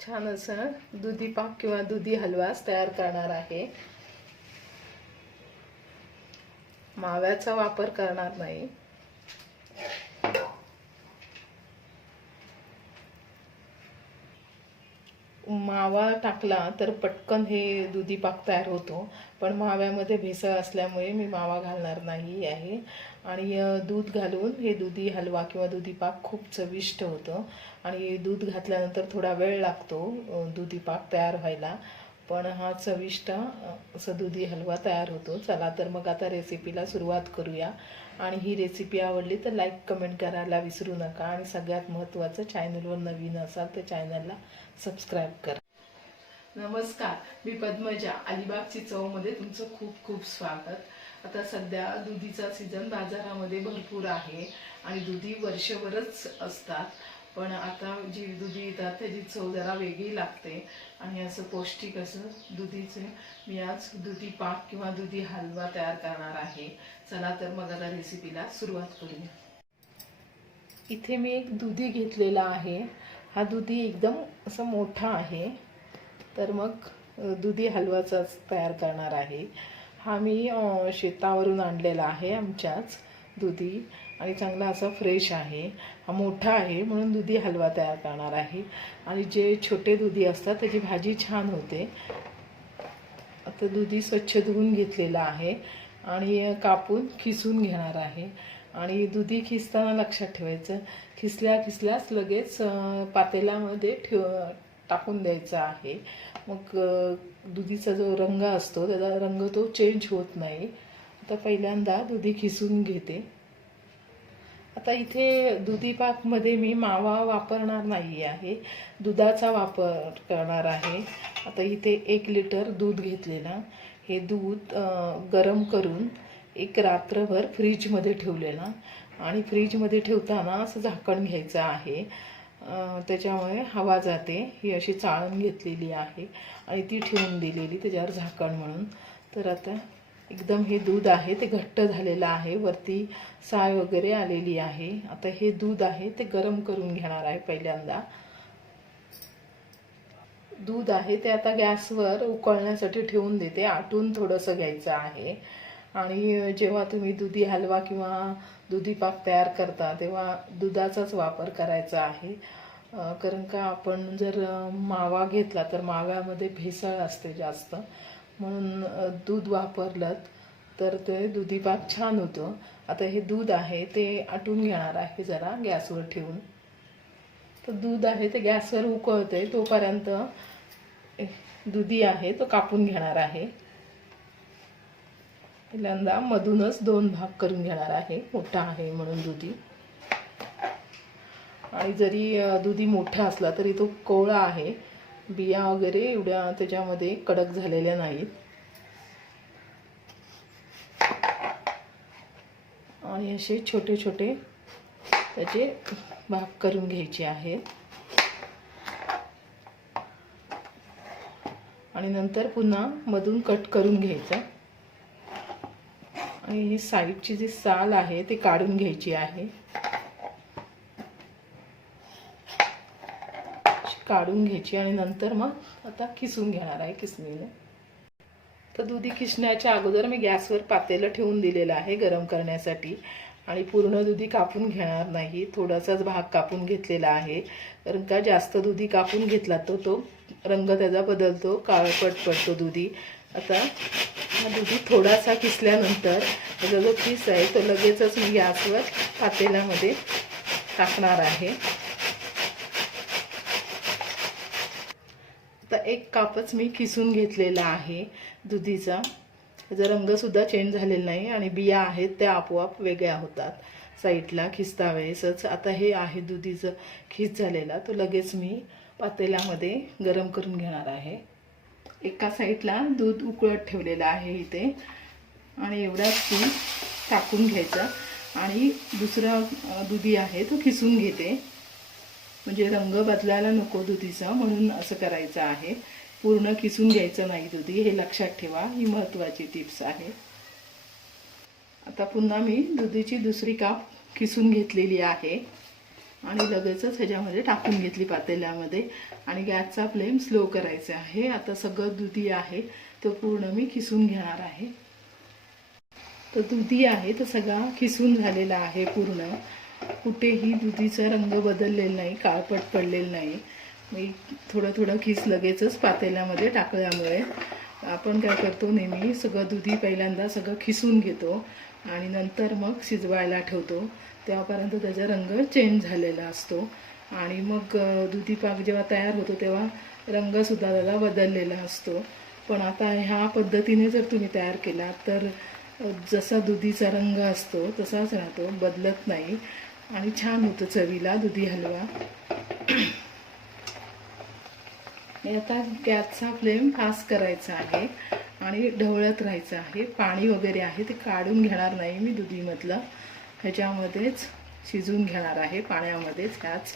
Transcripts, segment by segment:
छान असं दुधी पाक किंवा दुधी हलवाच तयार करणार आहे. माव्याचा वापर करणार नाही. मावा टाकला तर पटकन हे दुधी पाक तयार होतो. पण माव्यामध्ये भेसळ असल्यामुळे मी मावा घालणार नाही आहे. आणि दूध घालून हे दुधी हलवा किंवा दुधी पाक खूप चविष्ट होतं. आणि दूध घातल्यानंतर थोडा वेळ लागतो दुधीपाक दुधी पाक तयार व्हायला. पण हा चविष्ट असं दुधी हलवा तयार होतो. चला तर मग आता रेसिपीला सुरुवात करूया. आणि ही रेसिपी आवडली तर लाईक कमेंट करायला विसरू नका. आणि सगळ्यात महत्त्वाचं चॅनलवर नवीन असाल तर चॅनलला सबस्क्राईब करा. नमस्कार. मी पद्मजा. अलिबागची चवमध्ये तुमचं खूप खूप स्वागत. आता सध्या दुधीचा सीझन बाजारामध्ये भरपूर आहे आणि दुधी वर्षभरच असतात. पण आता जी दुधी येतात त्याची चव जरा वेगळी लागते. आणि असं पौष्टिक असं दुधीचे मी आज दुधी पाक किंवा दुधी हलवा तयार करणार आहे. चला तर मग आता रेसिपीला सुरुवात करूया. इथे मी एक दुधी घेतलेला आहे. हा दुधी एकदम असा मोठा आहे. तर मग दुधी हलवाचाच तयार करणार आहे. हा मी शेतावरून आणलेला आहे आमच्याच दुधी आणि चांगला असा फ्रेश आहे. हा मोठा आहे म्हणून दुधी हलवा तयार करणार आहे. आणि जे छोटे दुधी असतात त्याची भाजी छान होते. आता दुधी स्वच्छ धुवून घेतलेला आहे आणि कापून खिसून घेणार आहे. आणि दुधी खिसताना लक्षात ठेवायचं खिसल्या खिसल्यास लगेच पातेल्यामध्ये ठेव टाकून द्यायचं आहे. मग दुधीचा जो रंग असतो त्याचा रंग तो चेंज होत नाही. आता पहिल्यांदा दुधी खिसून घेते. आता इथे दुधी पाकमध्ये मी मावा वापरणार नाही आहे. दुधाचा वापर करणार आहे. आता इथे एक लिटर दूध घेतलेला. हे दूध गरम करून एक रात्रभर फ्रीजमध्ये ठेवलेला. आणि फ्रीजमध्ये ठेवताना असं झाकण घ्यायचं आहे. त्याच्यामुळे हवा जाते. ही अशी चाळून घेतलेली आहे आणि ती ठेवून दिलेली त्याच्यावर झाकण म्हणून. तर आता एकदम हे दूध आहे ते घट्ट झालेलं आहे. वरती साय वगैरे आलेली आहे. आता हे दूध आहे ते गरम करून घेणार आहे पहिल्यांदा. दूध आहे ते आता गॅसवर उकळण्यासाठी ठेवून देते. आटून थोडंसं घ्यायचं आहे. आणि जेव्हा तुम्ही दुधी हलवा किंवा दुधी पाक तयार करता तेव्हा दुधाचाच वापर करायचा आहे. कारण का आपण जर मावा घेतला तर माव्यामध्ये भेसळ असते जास्त. म्हणून दूध वापरलं तर ते दुधी पाक छान होतं. आता हे दूध आहे ते आटून घेणार आहे जरा गॅसवर ठेवून. तर दूध आहे ते गॅसवर उकळते तोपर्यंत दुधी आहे तो कापून घेणार आहे. पहिल्यांदा मधूनच दोन भाग करून घेणार आहे. मोठा आहे म्हणून दुधी. आणि जरी दुधी मोठा असला तरी तो कोवळा आहे. बिया वगैरे एवढ्या त्याच्यामध्ये कडक झालेल्या नाहीत. आणि असे छोटे छोटे त्याचे भाग करून घ्यायचे आहेत आणि नंतर पुन्हा मधून कट करून घ्यायचं. आणि ही साईडची जी साल आहे ती काढून घ्यायची आहे. काढून घ्यायची आणि नंतर मग आता किसून घेणार आहे किसणीने. तर दुधी किसण्याच्या अगोदर मी गॅसवर पातेलं ठेवून दिलेलं आहे गरम करण्यासाठी. आणि पूर्ण दुधी कापून घेणार नाही थोडासाच भाग कापून घेतलेला आहे. कारण का जास्त दुधी कापून घेतला तो तो रंग त्याचा बदलतो काळपट पडतो दुधी. आता हा दुधी थोडासा किसल्यानंतर त्याचा जो पीस आहे तो लगेचच मी गॅसवर पातेल्यामध्ये टाकणार आहे. आता एक कापच मी किसून घेतलेला आहे दुधीचा. त्याचा रंगसुद्धा चेंज झालेला नाही आणि बिया आहेत त्या आपोआप वेगळ्या होतात. साईडला खिसता वेळेसच. आता हे आहे दुधीचं खिस झालेला. तो लगेच मी पातेल्यामध्ये गरम करून घेणार आहे. एका साईडला दूध उकळत ठेवलेलं आहे इथे. आणि एवढाच तूप टाकून घ्यायचं. आणि दुसरा दुधी आहे तो खिसून घेते. म्हणजे रंग बदलायला नको दुधीचा म्हणून असं करायचं आहे. पूर्ण किसून घ्यायचं नाही दुधी हे लक्षात ठेवा. ही महत्त्वाची टिप्स आहे. आता पुन्हा मी दुधीची दुसरी काप किसून घेतलेली आहे. आणि लगेचच ह्याच्यामध्ये टाकून घेतली पातेल्यामध्ये. आणि गॅसचा फ्लेम स्लो करायचा आहे. आता सगळं दुधी आहे तो पूर्ण मी खिसून घेणार आहे. तर दुधी आहे तर सगळा खिसून झालेला आहे पूर्ण. कुठेही दुधीचा रंग बदललेला नाही काळपट पडलेला नाही. मी थोडं थोडं खिस लगेचच पातेल्यामध्ये टाकल्यामुळे आपण काय करतो नेहमी सगळं दुधी पहिल्यांदा सगळं खिसून घेतो. आणि नंतर मग शिजवायला ठेवतो. तेव्हापर्यंत त्याचा रंग चेंज झालेला असतो. आणि मग दुधी पाक जेव्हा तयार होतो तेव्हा रंगसुद्धा त्याला बदललेला असतो. पण आता ह्या पद्धतीने जर तुम्ही तयार केला तर जसा दुधीचा रंग असतो तसाच राहतो बदलत नाही. आणि छान होतं चवीला दुधी हलवा. आता गॅसचा फ्लेम फास्ट करायचा आहे. आणि ढवळत राहायचं आहे. पाणी वगैरे आहे ते काढून घेणार नाही मी दुधीमधलं. ह्याच्यामध्येच शिजून घेणार आहे. पाण्यामध्येच ह्याच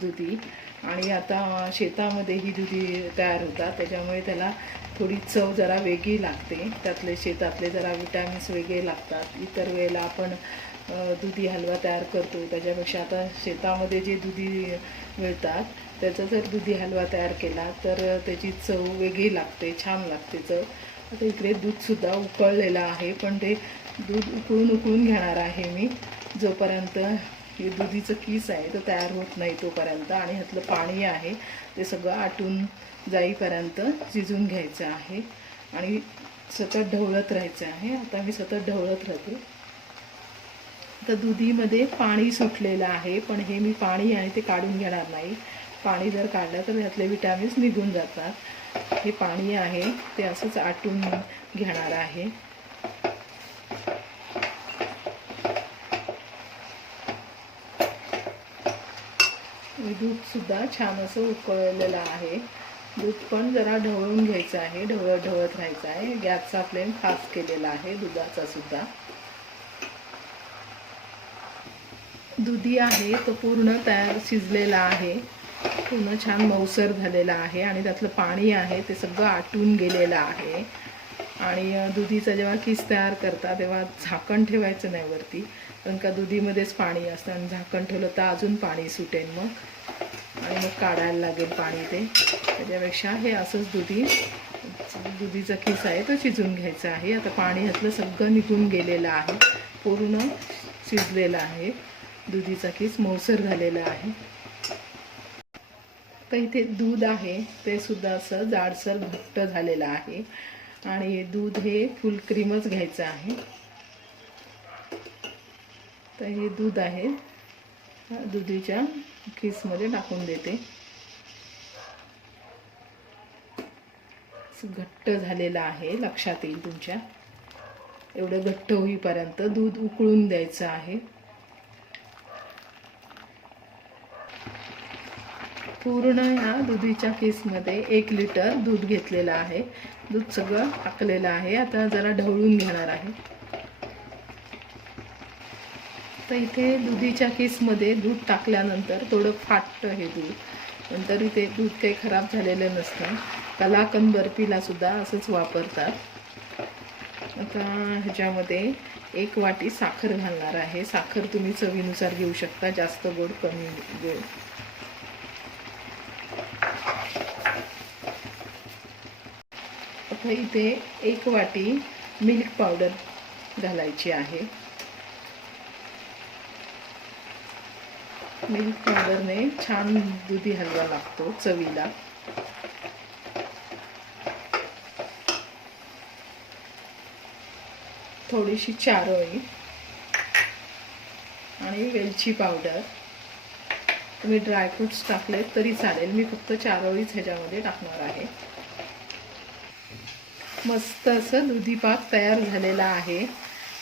दुधी. आणि आता शेतामध्ये ही दुधी तयार होतात. त्याच्यामुळे त्याला थोडी चव जरा वेगळी लागते. त्यातले शेतातले जरा विटॅमिन्स वेगळे लागतात. इतर वेळेला आपण दुधी हलवा तयार करतो. त्याच्यापेक्षा आता शेतामध्ये जे दुधी मिळतात त्याचा जर दुधी हलवा तयार केला तर त्याची चव वेगळी लागते. छान लागते चव. आता इकडे दूधसुद्धा उकळलेलं आहे पण ते दूध उकळून उकळून घेणार आहे मी. जोपर्यंत हे दुधीचं किस आहे तो तयार होत नाही तोपर्यंत. आणि ह्यातलं पाणी आहे ते सगळं आटून जाईपर्यंत शिजून घ्यायचं आहे. आणि सतत ढवळत राहायचं आहे. आता मी सतत ढवळत राहते. आता दुधीमध्ये पाणी सुटलेलं आहे पण हे मी पाणी आहे ते काढून घेणार नाही. पाणी जर काढलं तर त्यातले विटॅमिन्स निघून जातात. हे पाणी आहे ते असंच आटून घेणार आहे. दूधसुद्धा छान असं उकळलेलं आहे. दूध पण जरा ढवळून घ्यायचं आहे ढवळत ढवळत राहायचं आहे. गॅसचा फ्लेम फास्ट केलेला आहे दुधाचा सुद्धा. दुधी आहे तो पूर्ण तयार शिजलेला आहे. पूर्ण छान मऊसर झालेला आहे आणि त्यातलं पाणी आहे ते सगळं आटून गेलेलं आहे. आणि दुधीचं दुधीचा जेव्हा किस तयार करता तेव्हा झाकण ठेवायचं नाही वरती कारण का दुधीमध्येच पाणी असतं आणि झाकण ठेवलं तर अजून पाणी सुटेल मग. आणि मग काढायला लागेल पाणी ते. त्याच्यापेक्षा हे असंच दुधी दुधीचा किस आहे तो शिजून घ्यायचा आहे. आता पाणी ह्यातलं सगळं निघून गेलेलं आहे. पूर्ण शिजलेलं आहे. दुधीचा किस मौसर झालेला आहे. तर इथे दूध आहे ते सुद्धा असं जाडसर घट्ट झालेलं आहे. आणि दूध हे फुल क्रीमच घ्यायचं आहे. तर हे दूध आहे. दुधीच्या किसमध्ये टाकून देते. असं घट्ट झालेलं आहे लक्षात येईल तुमच्या. एवढं घट्ट होईपर्यंत दूध उकळून द्यायचं आहे. पूर्ण ह्या दुधीच्या केसमध्ये एक लिटर दूध घेतलेलं आहे. दूध सगळं टाकलेलं आहे. आता जरा ढवळून घेणार आहे. तर इथे दुधीच्या केसमध्ये दूध टाकल्यानंतर थोडं फाटतं हे दूध. नंतर इथे दूध काही खराब झालेलं नसतं. कलाकंद बर्फीलासुद्धा असंच वापरतात. आता ह्याच्यामध्ये एक वाटी साखर घालणार आहे. साखर तुम्ही चवीनुसार घेऊ शकता. जास्त गोड कमी गोड. आता इथे एक वाटी मिल्क पावडर घालायची आहे. मिल्क पावडरने छान दुधी हलवा लागतो चवीला. थोडीशी चारोळी आणि वेलची पावडर तुम्ही ड्रायफ्रुट्स टाकले तरी चालेल. मी फक्त चारोळीच ह्याच्यामध्ये टाकणार आहे. मस्त असं दुधी पाक तयार झालेला आहे.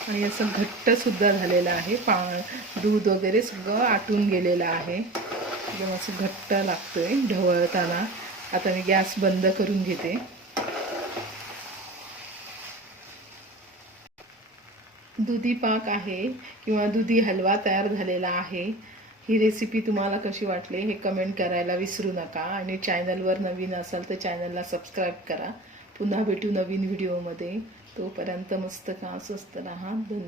आणि असं घट्ट सुद्धा झालेलं आहे. पा दूध वगैरे सगळं आटून गेलेलं आहे. एकदम असं घट्ट लागतोय ढवळताना. आता मी गॅस बंद करून घेते. दुधी पाक आहे किंवा दुधी हलवा तयार झालेला आहे. ही रेसिपी तुम्हाला कशी वाटली हे कमेंट करायला विसरू नका. आणि चॅनलवर नवीन असाल तर चॅनलला सबस्क्राईब करा. पुन्हा भेटू नवीन व्हिडिओमध्ये. तोपर्यंत मस्त का स्वस्त राहा. धन्यवाद.